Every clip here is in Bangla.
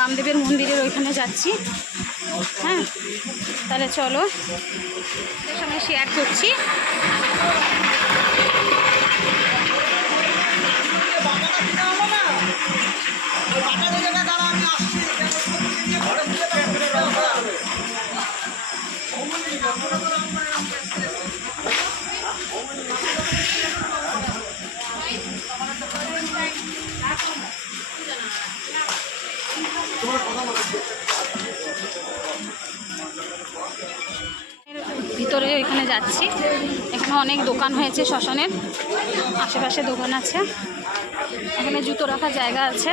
বামদেবের মন্দিরের ওইখানে যাচ্ছি। হ্যাঁ, তাহলে চলো এর সঙ্গে শেয়ার করছি। ভিতরে ওইখানে যাচ্ছি। এখানে অনেক দোকান হয়েছে, শ্মশানের আশেপাশে দোকান আছে। এখানে জুতো রাখার জায়গা আছে।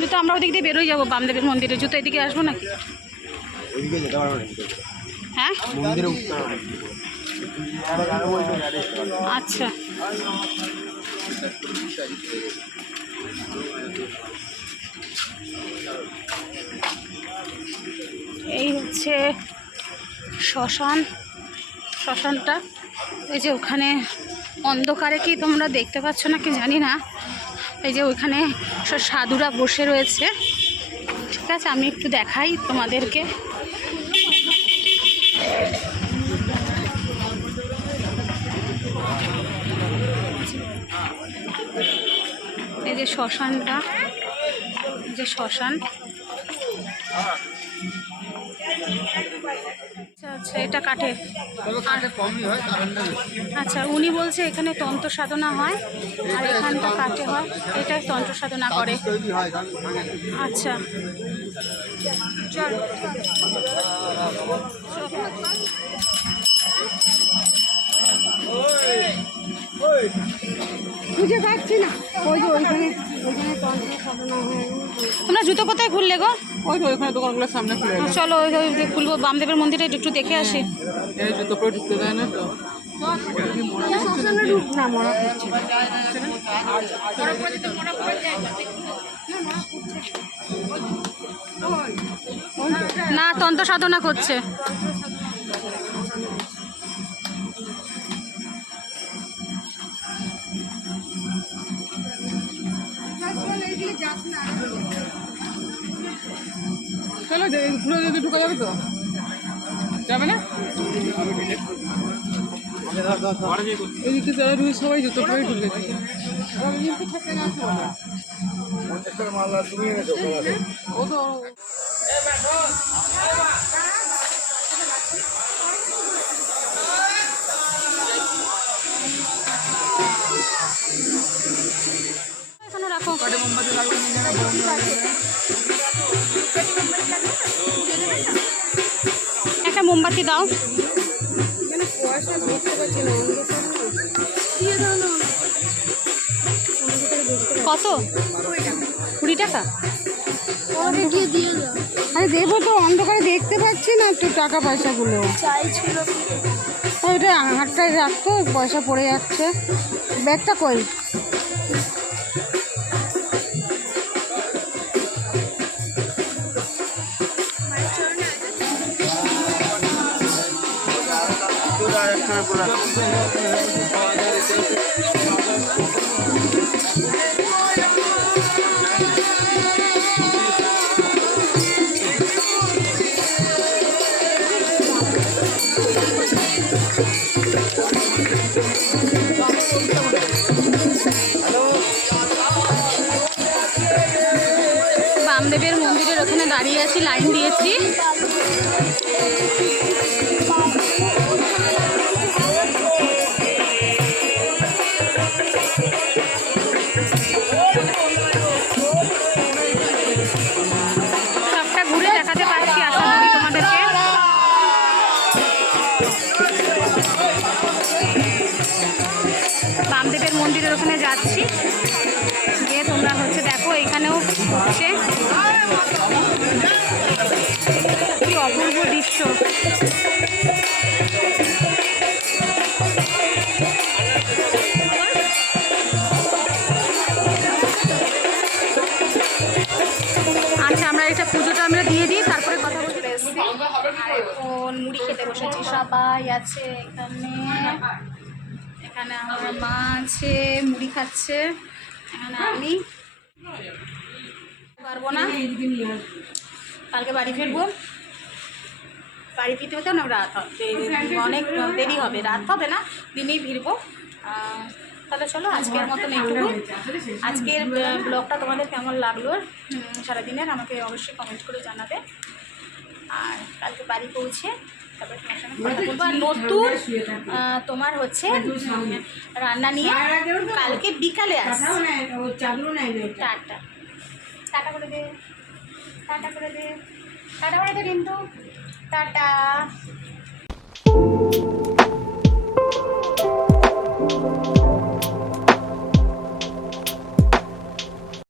জুতো আমরা ওদিক দিয়ে বেরোই যাবো বামদেবের মন্দিরে। জুতো এদিকে আসবো নাকি? হ্যাঁ, আচ্ছা। এই হচ্ছে শ্মশানটা। এই যে ওখানে অন্ধকারে কি তোমরা দেখতে পাচ্ছ না কি জানি না, এই যে ওইখানে সব সাধুরা বসে রয়েছে। ঠিক আছে, আমি একটু দেখাই তোমাদেরকে। এই যে শ্মশানটা, এই যে শ্মশান। আচ্ছা, এটা কাঠের। আচ্ছা, উনি বলছে এখানে তন্ত্র সাধনা হয় আর এখানটা কাঠে হয়, এটাই তন্ত্র সাধনা করে। আচ্ছা, চল। খুঁজে পাচ্ছি না। ওই যে ওইখানে তন্ত্র সাধনা হয়। তোমরা জুতো কোথায় খুললে গো? ওই তো ওইখানে দোকানগুলোর সামনে খুলে গেছে। চলো ওই খুলবো। বামদেবের মন্দিরে একটু দেখে আসি। এই জুতো পরে ঢুকতে দেয় না তো। না, মরা করছে না, তন্ত্র সাধনা করছে। চলো ঘুরে যদি ঢুকা যাবে তো, যাবে না? এদিকে যারা রুই সবাই জুতো পরে ঢুকেছে। ও তো এখানে রাখো। একটা মোমবাতি দাও। কত? 20 টাকা? আরে দেবো তো, অন্ধকারে দেখতে পাচ্ছি না তো টাকা পয়সাগুলো। ওইটা হাতটায় রাখতো, পয়সা পড়ে যাচ্ছে। ব্যাগটা কই? বামদেবের মন্দিরের ওখানে দাঁড়িয়ে আছি, লাইন দিয়েছি। সবটা ঘুরে দেখাতে পারছি আশা করি তোমাদেরকে। বামদেবের মন্দিরের ওখানে যাচ্ছি, গিয়ে তোমরা হচ্ছে দেখো এখানেও হচ্ছে কি অপূর্ব দৃশ্য। আচ্ছা, আমরা এটা পুজোটা আমরা দিয়ে দিই, তারপরে কথা বলতে এসেছি। এখন মুড়ি খেতে বসেছি, সবাই আছে এখানে। এখানে আমার মা আছে, মুড়ি খাচ্ছে। এখানে আমি পারবো না, কালকে বাড়ি ফিরবো। বাড়ি ফিরতে হতে অনেক রাত হবে, অনেক দেরি হবে, রাত হবে না, দিনেই ফিরবো। তাহলে চলো আজকের মতন এইটুকু। আজকের ব্লগটা তোমাদের কেমন লাগলো সারাদিনের আমাকে অবশ্যই কমেন্ট করে জানাবে। আর কালকে বাড়ি পৌঁছে তারপরে তোমার সঙ্গে কথা বলবো। আর নতুন তোমার হচ্ছে রান্না নিয়ে কালকে বিকালে আসবে। টাটা টাটা করে দে, টাটা করে দে, টাটা করে দে কিন্তু, টাটা।